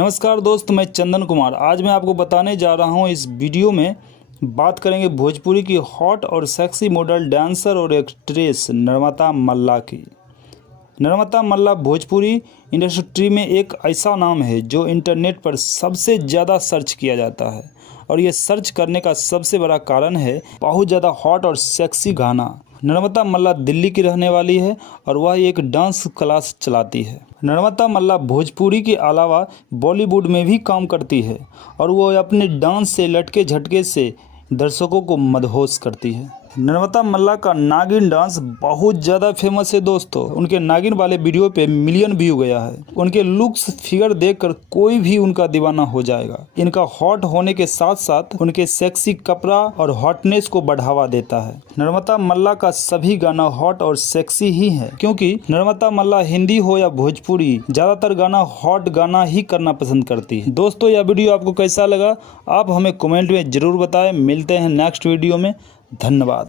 नमस्कार दोस्त, मैं चंदन कुमार। आज मैं आपको बताने जा रहा हूं, इस वीडियो में बात करेंगे भोजपुरी की हॉट और सेक्सी मॉडल डांसर और एक्ट्रेस नम्रता मल्ला की। नम्रता मल्ला भोजपुरी इंडस्ट्री में एक ऐसा नाम है जो इंटरनेट पर सबसे ज़्यादा सर्च किया जाता है, और ये सर्च करने का सबसे बड़ा कारण है बहुत ज़्यादा हॉट और सेक्सी गाना। नम्रता मल्ला दिल्ली की रहने वाली है और वह एक डांस क्लास चलाती है। नम्रता मल्ला भोजपुरी के अलावा बॉलीवुड में भी काम करती है और वो अपने डांस से लटके झटके से दर्शकों को मदहोश करती है। नम्रता मल्ला का नागिन डांस बहुत ज़्यादा फेमस है दोस्तों। उनके नागिन वाले वीडियो पे मिलियन व्यू गया है। उनके लुक्स फिगर देखकर कोई भी उनका दीवाना हो जाएगा। इनका हॉट होने के साथ साथ उनके सेक्सी कपड़ा और हॉटनेस को बढ़ावा देता है। नम्रता मल्ला का सभी गाना हॉट और सेक्सी ही है, क्योंकि नम्रता मल्ला हिंदी हो या भोजपुरी ज़्यादातर गाना हॉट गाना ही करना पसंद करती है। दोस्तों, यह वीडियो आपको कैसा लगा आप हमें कमेंट में ज़रूर बताएं। मिलते हैं नेक्स्ट वीडियो में। धन्यवाद।